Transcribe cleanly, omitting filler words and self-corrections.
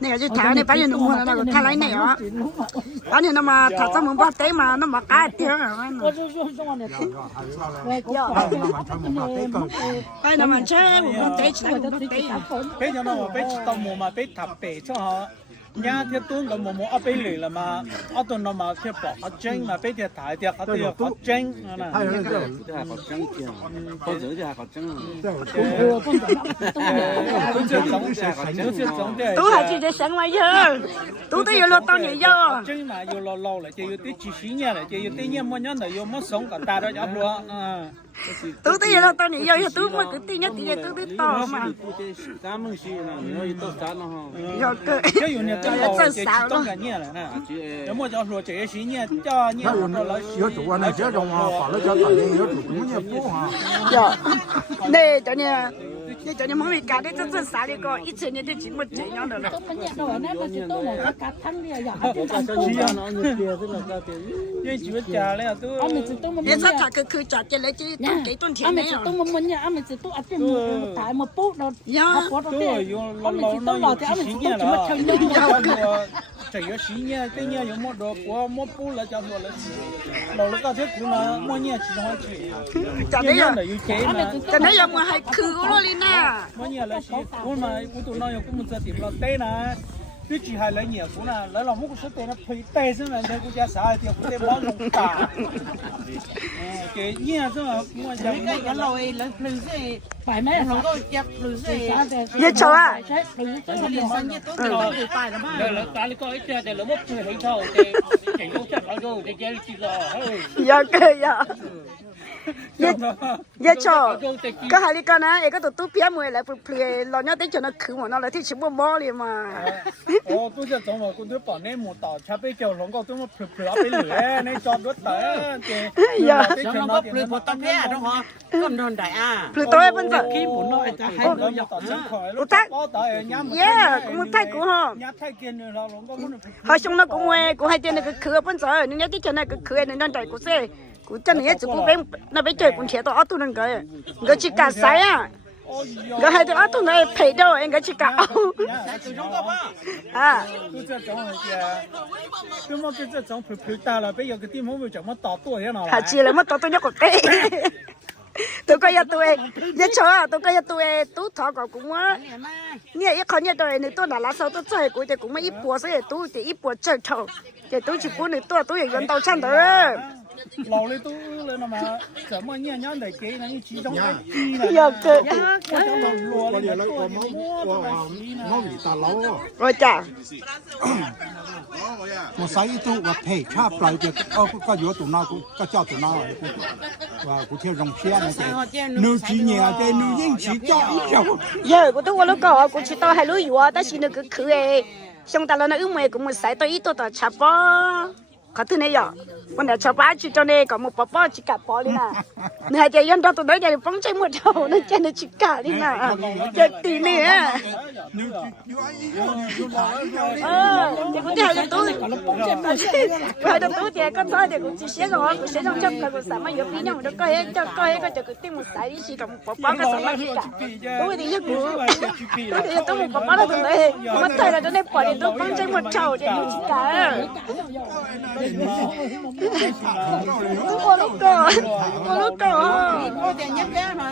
này chứ thả này bao nhiêu nông nó thả lấy này á bao nhiêu nó mà thả xong mình bắt té mà nó mà cá tiêu cái nó mà chơi mình té chỉ là té bé cho nó mà bé tao mồm mà bé thập bể cho họ nhà thiết tuôn cái mồm ở bên lì là mà ở tuần nó mà thiết bỏ họ tranh mà bé thiết thải thiết họ thiết họ tranh nè tú hay chỉ để sáng mai giờ tú tới giờ lo tao nhảy giờ tranh mà vô lâu lâu lại chỉ vô tí chỉ xí nhà lại chỉ vô tí nhà mua nhá là vô mất sống cả ta đó áp luôn tú tới giờ lo tao nhảy giờ tú mới cứ tí nhất tí tú tới to mà giờ cơ cáiอยู่เนี่ยจะเราจะต้องการเนี่ยแหละนะแล้วมันจะรัวจะสีเนี่ยจะเนี่ยเรา来有主啊，那这种啊，法律叫法律有主公也不啊。giờ này cho nênนี่จะเนี่ยมันมีการได้จะสาลีก็อีเชนเนี่ยได้จิมหมดเจียงเลย ต้มมันเนี่ยหน่อยนะมันจะต้มเลยกัดทั้งเนี่ยอยากให้เป็นการต้ม 因为主要家咧都啊，每次ต้มมัน เนี่ยถ้าถ้าคือจัดจะเลยจะต้องกี่ต้นเทียน 啊，每 เนี่ย 次ต้มมันเนี่ย啊，每次ต้มอ่ะเป็นตายมาปุ๊บเรา ย่า ปวดเรา 都 เนี่ย 有 啊，每次ต้มเราแต่啊，每次ต้มจะมาทำเนี่ย 这个洗呢，这呢有么多锅么补了，叫做了洗，老了到这股呢，么呢其中去， จัดได้ยัง 的有鸡嘛， จัดได้ยังมันให้คือกูเลยนะ 么呢来洗，股嘛股都那有股么子地了带呢。你只还来年股呢，来了么个说带那配带上来，这股家啥的，股得往上打。给年上我讲我เราเองหรือสิ ไปไหม เราก็ยับหรือสิ เยอะชัวร์ ใช่หรือจะ ผลิตสัญญาตัวติดต้องติดป้ายนะบ้าง là ta lấy coi cái để là mất chơi hay sao để vô chắc là rồi để chơi chỉ là hơi เยอะเกินเยอะเยอะชัวร์ก็หาลิกันนะเอกก็ตัวตู้เพี้ยมวยแหละเปลี่ยนเราเนี่ยได้จนคือหมดนั่นแหละที่ชิบมอเลยมา 哦，都是种嘛，我都把那木刀车被叫龙高，都么漂漂被掠，那抓到的，对， แล้วเราก็ผลิตผลตำแหน่งต้องหอก้มโดนได้อ่ะ หรือตัวไอ้เป็นสัตว์ ขี้ผุนน้อยจะให้ 我要打真快，我打包打哎，伢们， เย้กูมึงไทยกูฮะ 伢太坚了，龙高么 เขาชงนักกูเว้ยกูให้เจนนักคือเป็นสัตว์นี่ที่เจนนักคือนั่นใจกูเซ่กูจะเนี่ยจะกูเป็นน่าไปเจอกูเทียตัวอ้อตัวนึงก็ก็ชิกาไซอ่ะก็ให้ตัวอ้อตัวนั้นเพย์ด้วยเองก็ชิกาเอา สุดยอดว่า อ่ะ 都这种那些，怎么跟这种漂漂打了，被有个地方为怎么打多些了 หาจีเลยมันตัวนี้ก็เต้ตัวก็ยัดตัวเองยัดชัวตัวก็ยัดตัวเองตู้ถอกับกูว่าเนี่ยอีคนเนี่ยตัวเองในตัวน่ะละสาวตัวใจกูจะกูไม่อีปัวซะตู้จะอีปัวเจ้าเท่าจะตู้จีกูในตัวตู้อย่างยันเตาช่างเด้อ 老的都了那么，怎么伢伢得给人其中的鸡呢？ อยากเกิด 我想到落了，我为大佬啊， โอ้จ้า 我生意都我配差不来的，个有多那个叫多那，哇，我听用片那个，牛几年的牛引起叫一条， เยอะกูตัวลูกก็กูชิโตให้รู้อยู่ว่าแต่ชินก็คือเอช่างแต่ละนั่นอุ้มเอกูมันใส่ตัวอีตัวต่อชับปอเขาถึงเนี่ยวันนี้ชาวบ้านชิโตเนี่ยก็มันป้อชิกาปอเลยนะเนี่ยจะยันตัวตัวเนี่ยป้องใจหมดเท่านั่นจะเนี่ยชิกาเลยนะจะตีเนี่ยเดี๋ยวกูจะให้ตู้ให้ตู้เดี๋ยวก็ต่อเดี๋ยวกูจะเสียก่อนกูเสียต้องจับกูสามารถยกพี่น้องแล้วก็ให้เจ้าก็ให้ก็จะกูติ้งมันใส่ชิกับป้อก็สามารถชิกาตู้เดี๋ยวกูตู้เดี๋ยวตู้ป้อแล้วตรงไหนมันตายแล้วจะได้ปล่อยตู้ป้องใจหมดเท่าจะอยู่ชิกาตู้โกลูกก็ โอ้แต่ยับแล้วเนาะ